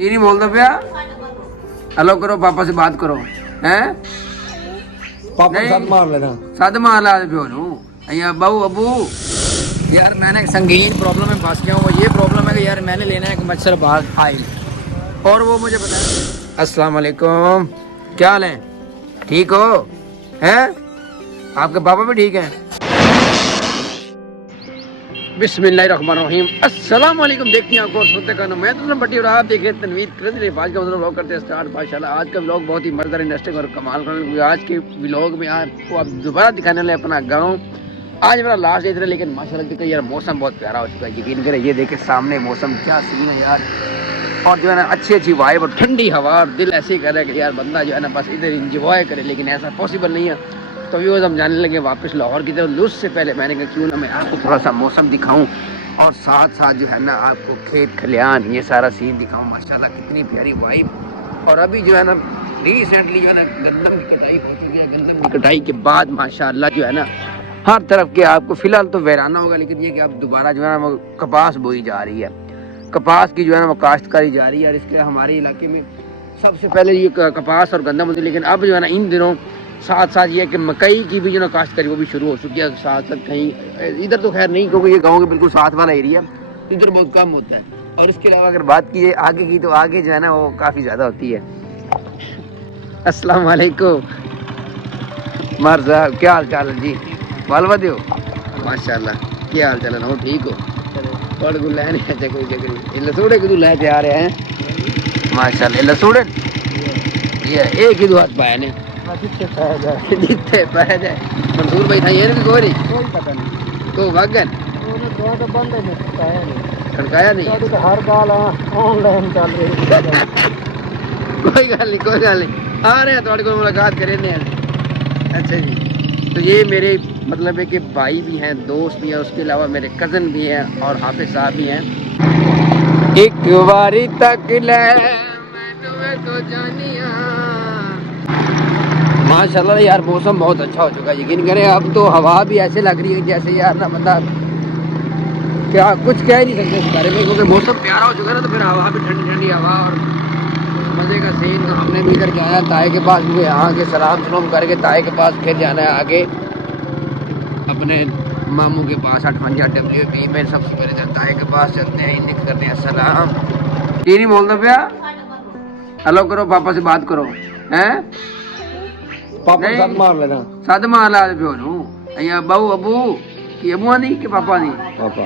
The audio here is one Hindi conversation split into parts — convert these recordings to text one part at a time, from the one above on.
ये नहीं बोलता पिया। हेलो करो, पापा से बात करो। हैं पापा साथ मार लेना। सद मार ला प्यो नू। अबू अबू यार मैंने एक संगीन प्रॉब्लम में फंस गया हूँ। वो ये प्रॉब्लम है कि यार मैंने लेना है एक मच्छर भाग आयल, और वो मुझे बता। अस्सलाम वालेकुम, क्या हाल है? ठीक हो? हैं आपके पापा भी ठीक हैं? बिस्मिल्लाहिर्रहमानिर्रहीम। अस्सलाम वालेकुम। देखते हैं आपको सुनते का मैं तो बट्टी और आप देख रहे हैं तनवीर क्रेज़ी। आज का व्लॉग करते हैं स्टार्ट। माशाल्लाह आज का व्लॉग बहुत ही मजेदार, इंटरेस्टिंग और कमाल का। आज के व्लॉग में आपको आप दोबारा दिखाने वाले अपना गाँव। आज मेरा लास्ट डे था, लेकिन माशाल्लाह देखो यार मौसम बहुत प्यारा हो चुका है। यकीन करें, ये देखे सामने मौसम क्या सीन है यार, और जो है ना अच्छी अच्छी वाइब और ठंडी हवा, और दिल ऐसे ही कर रहा है कि यार बंदा जो है ना बस इधर इंजॉय करे, लेकिन ऐसा पॉसिबल नहीं है। तो भी वो हम जाने लगे वापस लाहौर की तरफ। लुस से पहले मैंने कहा क्यों ना मैं आपको थोड़ा सा मौसम दिखाऊं, और साथ साथ जो है ना आपको खेत खलियान ये सारा सीन दिखाऊं। माशाल्लाह कितनी प्यारी वाइब। और अभी जो है ना रिसेंटली जो है ना गंदम की कटाई हो चुकी है। गंदम की कटाई के बाद माशाल्लाह जो है ना हर तरफ के आपको फिलहाल तो वैराना होगा, लेकिन ये कि अब दोबारा जो है ना वो कपास बोई जा रही है। कपास की जो है ना वो काश्तकारी जा रही है। और इसके हमारे इलाके में सबसे पहले ये कपास और गंदम होती है, लेकिन अब जो है ना इन दिनों साथ साथ ये कि मकई की भी जो ना काश्तकारी वो भी शुरू हो चुकी है। साथ साथ कहीं इधर तो खैर नहीं, क्योंकि ये गाँव के बिल्कुल साथ वाला एरिया, इधर बहुत कम होता है। और इसके अलावा अगर बात की जाए आगे की, तो आगे जो है ना वो काफ़ी ज़्यादा होती है। अस्सलाम वालेकुम मार साहब, क्या हाल चाल है जी? बाल बदे हो माशाल्लाह, क्या हाल चाल है? हो ठीक हो? और को लैने अच्छा कोई चक्कर ये लसूड़े को लै आ रहे हैं माशाल्लाह। लसूड़े ये एक ही दो हाथ पाया ने जितने पाया जाए। मंसूर भाई था ये भी कोई पता नहीं तो भागन तो बंद है, खड़काया नहीं तो हर गाल ऑनलाइन चल रही। कोई गल नहीं आ रहे हैं थोड़ी को मुलाकात करें। अच्छा जी, तो ये मेरे मतलब है कि भाई भी हैं, दोस्त भी हैं, उसके अलावा मेरे कज़न भी हैं, और हाफिज साहब भी हैं। एक बारी तक ले तो जानिया। माशाल्लाह यार मौसम बहुत अच्छा हो चुका है। यकीन करें अब तो हवा भी ऐसे लग रही है जैसे यार ना बंदा क्या कुछ कह ही नहीं सकते इस बारे में, क्योंकि मौसम प्यारा हो चुका है ना, तो फिर हवा भी ठंडी ठंडी हवा और मज़े का सीन। तो हमने भी इधर जाना है ताए के पास, भी यहाँ के सलाम सलाम करके ताए के पास फिर जाना है आगे अपने मामू के पास 58 में। सबसे पहले ताए के पास चलते हैं, इन्हें करते हैं सलाम। ये नहीं बोलता पिया। हेलो करो, पापा से बात करो। हैं पापा साथ मार लेना। सद मार ला प्यो नू। अबू अबू की अबुआ नहीं कि पापा नहीं? पापा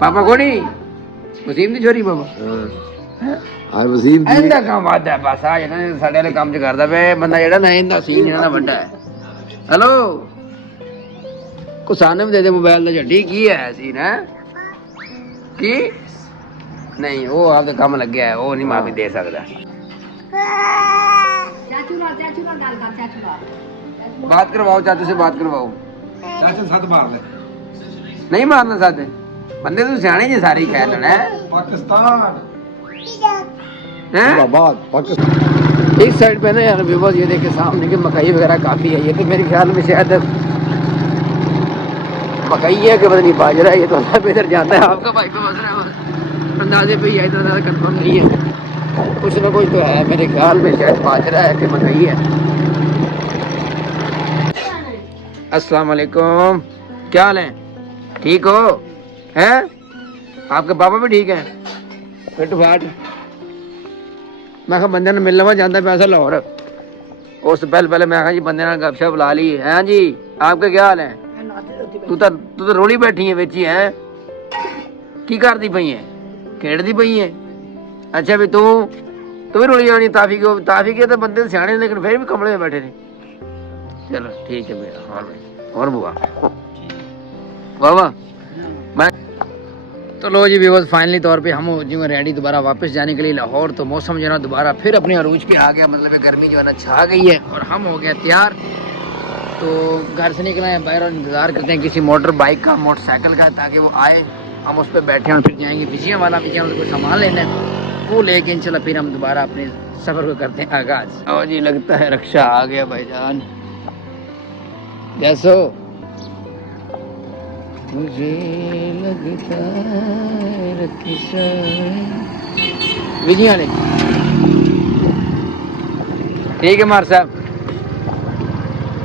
पापा को नहीं वसीम दी छोरी पापा। हां वसीम दी ਇਹਦਾ ਕੰਮ ਵੱਡਾ ਹੈ ਬਸ। ਆ ਜਿਹੜਾ ਸਾਡੇ ਵਾਲੇ ਕੰਮ ਚ ਕਰਦਾ ਵੇ ਬੰਦਾ ਜਿਹੜਾ ਨਾ ਇਹਦਾ ਸੀਨ ਇਹਨਾਂ ਦਾ ਵੱਡਾ ਹੈ। ਹੈਲੋ ਕੋ ਸਾਨੂੰ ਵੀ ਦੇ ਦੇ ਮੋਬਾਈਲ ਦਾ ਜੱਡੀ ਕੀ ਹੈ ਸੀਨ ਹੈ ਕੀ नहीं वो आपके काम लग गया है, वो नहीं माफी दे सकता। बात करवाओ चाचू से, बात करवाओ। चाचा साथ मार ले। नहीं मारना साथ बंदे तो सियाने जी सारे खेल है। पाकिस्तान हैं पाकिस्तान इस साइड पे ना यार विवाद ये देखे सामने के मकई वगैरह काफी है। ये तो मेरे ख्याल में शायद मकई है कि पता नहीं बाजरा है। ये तो अल्लाह पे इधर जाता है, आपका भाई पे बस रहा है अंदाजे पे ही है, इतना ज़्यादा कंफर्म नहीं है। कुछ ना कुछ तो है मेरे ख्याल में, शायद बाजरा है कि मकई है। अस्सलाम वालेकुम, क्या हाल है? ठीक हो? हैं आपके पापा भी ठीक हैं? फिट फाट मैं कहा बंदे ने मिलना वा जाता पैसा लाहौर। उस पहले मैं कहा जी बंदे ने गपशप ला ली है। जी आपके क्या हाल है? तू तो रोली बैठी है बेची है की करती पई है? खेड़ती पई है? अच्छा भी तू भी रोली जानी ताफी के तो बंदे सियाने, लेकिन फिर भी कमरे में बैठे ने। चलो ठीक है भैया और बुआ वाह मैं तो लो जी व्यूअर्स फाइनली तौर पे हम हो जी रेडी दोबारा वापस जाने के लिए लाहौर। तो मौसम जो है ना दोबारा फिर अपने अरूज पे आ गया, मतलब गर्मी जो है ना छा गई है, और हम हो गया तैयार। तो घर से निकले हैं बाहर और इंतज़ार करते हैं किसी मोटर बाइक का, मोटरसाइकिल का, ताकि वो आए, हम उस पर बैठे और फिर जाएंगे विजय वाला। विजय वाले को सामान लेना है, वो लेके इंशाल्लाह फिर हम दोबारा अपने सफ़र को करते हैं आगाज़। और जी लगता है रक्षा आ गया भाईजान। जैसो मुझे लगता है रक्षा विजय वाले। ठीक है मार साहब।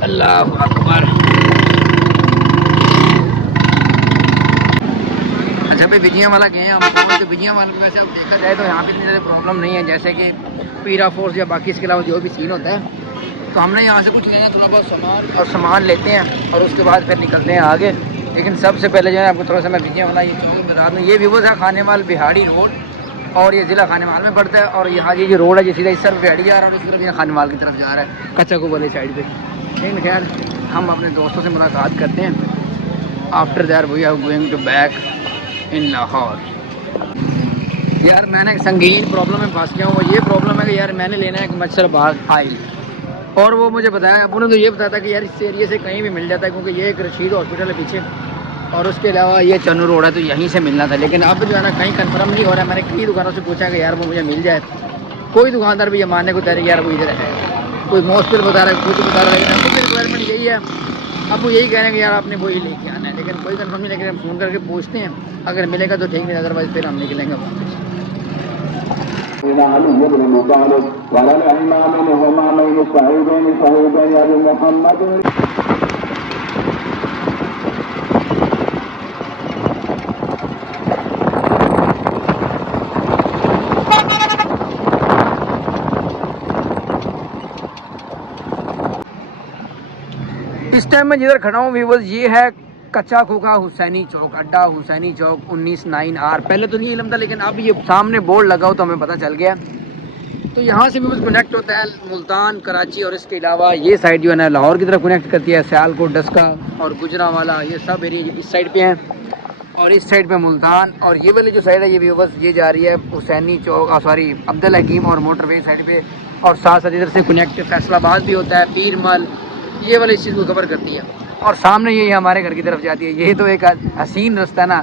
अल्लाह अकबर। अच्छा भाई विजया वाला गए हैं हम, तो विजया वाला में वैसे अब देखा जाए तो यहाँ पे इतनी ज़्यादा प्रॉब्लम नहीं है जैसे कि पीरा फोर्स या बाकी इसके अलावा जो भी सीन होता है। तो हमने यहाँ से कुछ लेना थोड़ा बहुत सामान और सामान लेते हैं और उसके बाद फिर निकलते हैं आगे। लेकिन सबसे पहले जो है आपको थोड़ा सा मैं विजय वाला ये चौक बता दूँ, ये व्यूवर्स है खानेवाल बिहाड़ी रोड और ये ज़िला खानेवाल में पड़ता है। और यहाँ ये जो रोड है ये सीधा इस तरफ बिहाड़ी जा रहा है और इस तरफ ये खानेवाल की तरफ जा रहा है कच्चा को वाली साइड पर। लेकिन खैर हम अपने दोस्तों से मुलाकात करते हैं। After that we are going to back in Lahore. यार मैंने संगीन प्रॉब्लम में फंस गया हूँ। वो ये प्रॉब्लम है कि यार मैंने लेना है एक मच्छर बाग आयल और वो मुझे बताया, उन्होंने तो ये बताया था कि यार इस एरिए से कहीं भी मिल जाता है क्योंकि ये एक रशीद हॉस्पिटल है पीछे और उसके अलावा ये चन्नू रोड है तो यहीं से मिलना था। लेकिन अब जो है ना कहीं कंफर्म नहीं हो रहा है। मैंने कई दुकानों से पूछा कि यार वो मुझे मिल जाए, कोई दुकानदार भी ये मानने को तैयार यार वो इधर है, कोई हॉस्पिटल बता रहा है, कुछ बता रहा है। लेकिन आपकी रिक्वायरमेंट यही है, अब वो यही कह रहे हैं कि यार आपने वही लेके आना है। लेकिन कोई कंफर्म नहीं, लेकिन हम फ़ोन करके पूछते हैं, अगर मिलेगा तो ठीक, नहीं अदरवाइज़ फिर हम निकलेंगे वापस। इस टाइम मैं जिधर खड़ा हूँ व्यूअर्स ये है कच्चा खोखा हुसैनी चौक, अड्डा हुसैनी चौक 19/9R। पहले तो नहीं इलम था लेकिन अब ये सामने बोर्ड लगा हो तो हमें पता चल गया। तो यहाँ से व्यूअर्स कनेक्ट होता है मुल्तान, कराची और इसके अलावा ये साइड जो है ना लाहौर की तरफ कनेक्ट करती है, सियालकोट, डस्का और गुजरांवाला, ये सब एरिया इस साइड पे हैं और इस साइड पे मुल्तान। और ये वाली जो साइड है ये व्यूअर्स ये जा रही है हुसैनी चौक, सॉरी अब्दुल हकीम और मोटरवे साइड पे। और साथ साथ इधर से कनेक्ट फैसलाबाद भी होता है, पीरमल, ये वाली इस चीज़ को कवर करती है। और सामने ये हमारे घर की तरफ जाती है। ये तो एक हसीन रास्ता ना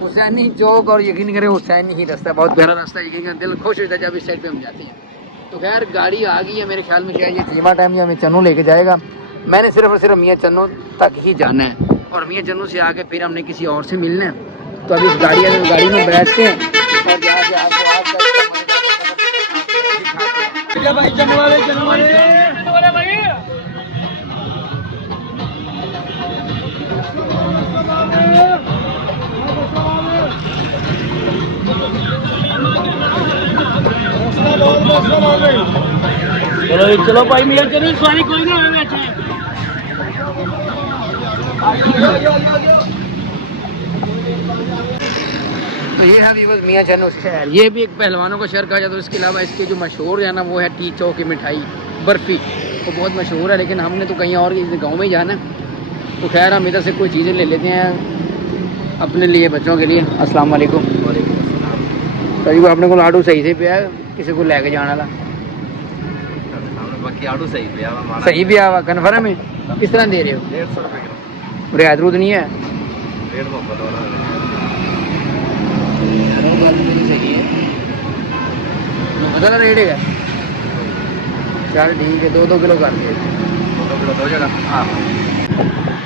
हुसैनी चौक, और यकीन करें हुसैनी ही रास्ता, बहुत प्यारा रास्ता है। यकीन करें दिल खुश होता है जब इस साइड पे हम जाते हैं। तो खैर गाड़ी आ गई है मेरे ख्याल में, शायद ये धीमा टाइम या हमें चन्नू लेके जाएगा। मैंने सिर्फ और सिर्फ मियाँ चन्नू तक ही जाना है और मियाँ चन्नू से आके फिर हमने किसी और से मिलना है। तो अभी इस गाड़ी में बैठते हैं और जहाँ से आपको चलो भाई मियां चलो सवारी कोई नहीं हमें बैठे। तो ये है व्यूअर्स मियां चन्नू शहर। ये भी एक पहलवानों का शहर कहा जाता है। इसके अलावा इसके जो मशहूर है ना वो है टी चौक की मिठाई बर्फ़ी, वो बहुत मशहूर है। लेकिन हमने तो कहीं और गाँव में ही जाना है। तो खैर हम इधर से कोई चीज़ें ले लेते हैं अपने लिए, बच्चों के लिए। अस्सलाम वालेकुम। कभी आपने को लाडू सही से पिया, किसी को लेके जाने वाला बाकी आड़ू सही पे आवा, सही भी आवा कन्फर्म है। किस तरह दे रहे हो? 150 रुपए रियायत रूद नहीं है? रेट मोहब्बत वाला सही है, बदला रेट है। चल ठीक है, 2-2 किलो कर दिए। 2 किलो हो जाएगा। हाँ,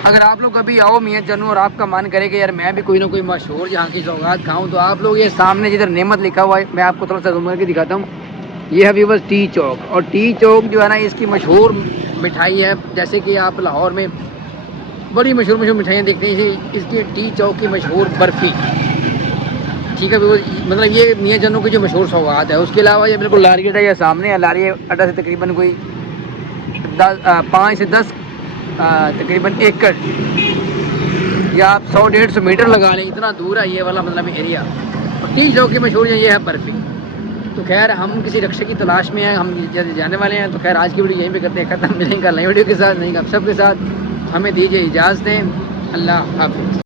अगर आप लोग कभी आओ मियाँ चन्नू और आपका मन करे कि यार मैं भी कोई ना कोई मशहूर जहाँ की सौगात खाऊं, तो आप लोग ये सामने जिधर नेमत लिखा हुआ है, मैं आपको थोड़ा सा घूम करके दिखाता हूँ। ये है व्यूअर्स टी चौक, और टी चौक जो है ना इसकी मशहूर मिठाई है। जैसे कि आप लाहौर में बड़ी मशहूर मिठाइयाँ देखते हैं, इसकी टी चौक की मशहूर बर्फ़ी। ठीक है व्यूअर्स, मतलब ये मियाँ चन्नू की जो मशहूर सौगात है। उसके अलावा ये बिल्कुल लारी अड्डा ये सामने है। लारी अड्डा से तकरीबन कोई 5 से 10 तकरीबन एकड़ या आप 100-150 मीटर लगा लें, इतना दूर है ये वाला मतलब एरिया। और टी चौक की मशहूर ये है बर्फ़ी। तो खैर हम किसी रक्षक की तलाश में हैं, हम जाने वाले हैं। तो खैर आज की वीडियो यहीं पे करते हैं ख़त्म। मिलेंगे नई वीडियो के साथ, नई गपशप के साथ। हमें दीजिए इजाज़त दें। अल्लाह हाफ़िज़।